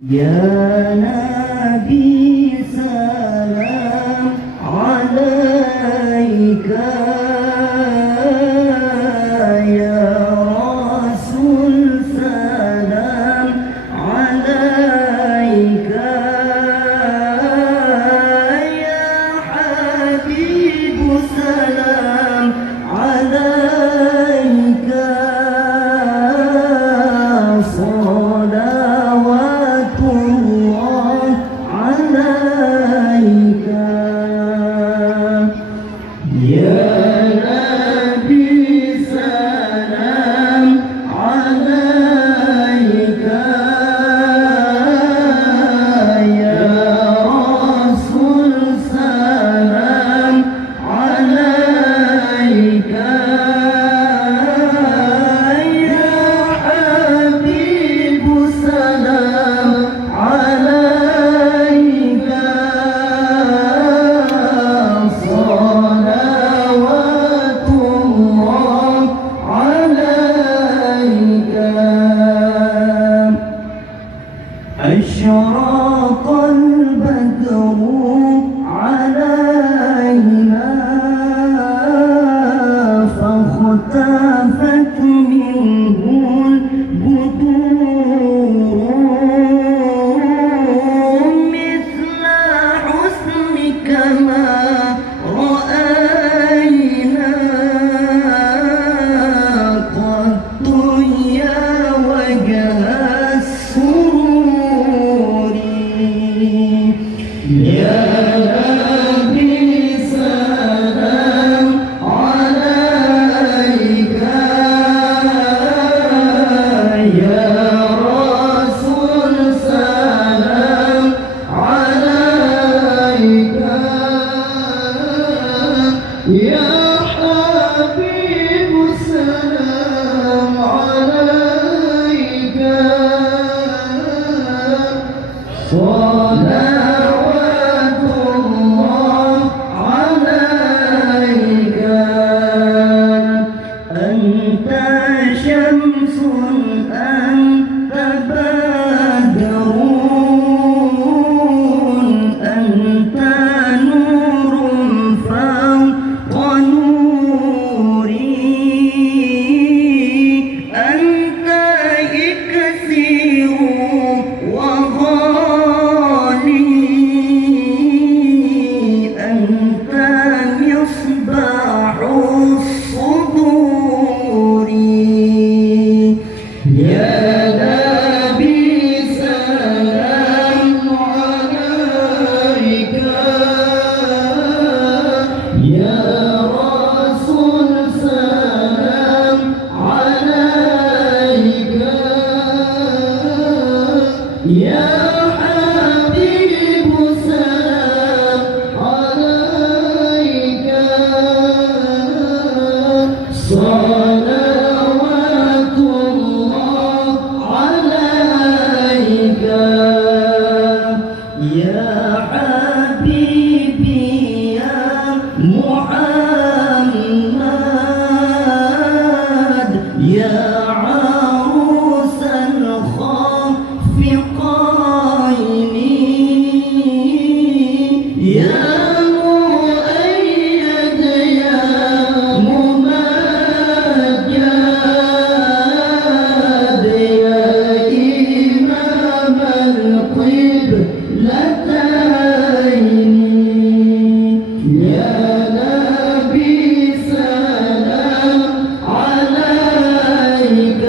يا نبي سلام عليك، يا رسول سلام عليك، يا حبيب سلام عليك، صلوات الله عليك. يا نبي سلام عليك، يا رسول سلام عليك، يا حبيب سلام عليك، صلوات الله عليك. أشرق البدر علينا فاختفت منه البدور، مثل حسنك ما رأينا قط يا وجه السرور. يا نبي سلام عليك، يا رسول سلام عليك، يا حبيب سلام عليك، صلوات الله عليك. أنت شمس أنت بدر، أنت نور فوق نوري، أنت إكسير وغالي، أنت مصباح الصدور. يا نبي سلام عليك، يا رسول سلام عليك، يا حبيب سلام عليك، صلوات الله عليك. يا حبيبي يا محمد، يا عروس الخافقين، يا مؤيد يا ممجد، يا إمام القبلتين. يا نبي سلام عليك،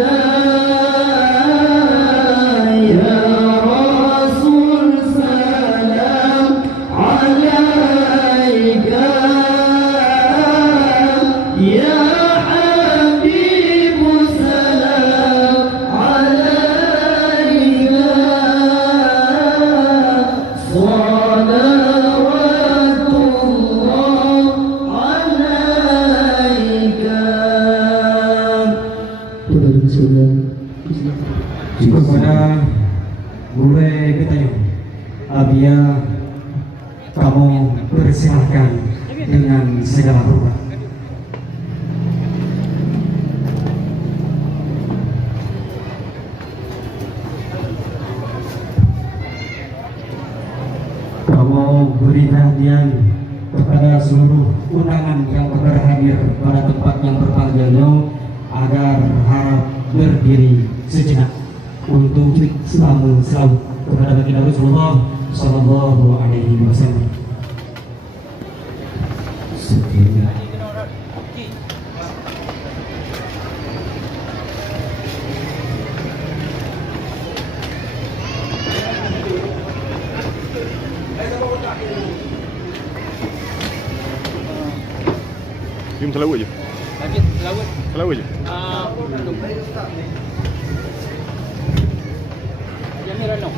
يا رسول سلام عليك، يا حبيب سلام عليك، صلوات الله عليك. Kepada Bule Betayung, Abia, kamu persilahkan dengan segala hormat. beri perhatian kepada seluruh undangan yang berhadir pada tempat yang berpanggilannya agar harap berdiri sejenak untuk tamu selawat kepada baginda Rasulullah Sallallahu Alaihi Wasallam. Jom selawat je. Lanjut selawat. Selawat je. Yang ni Rano.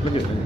Lanjut.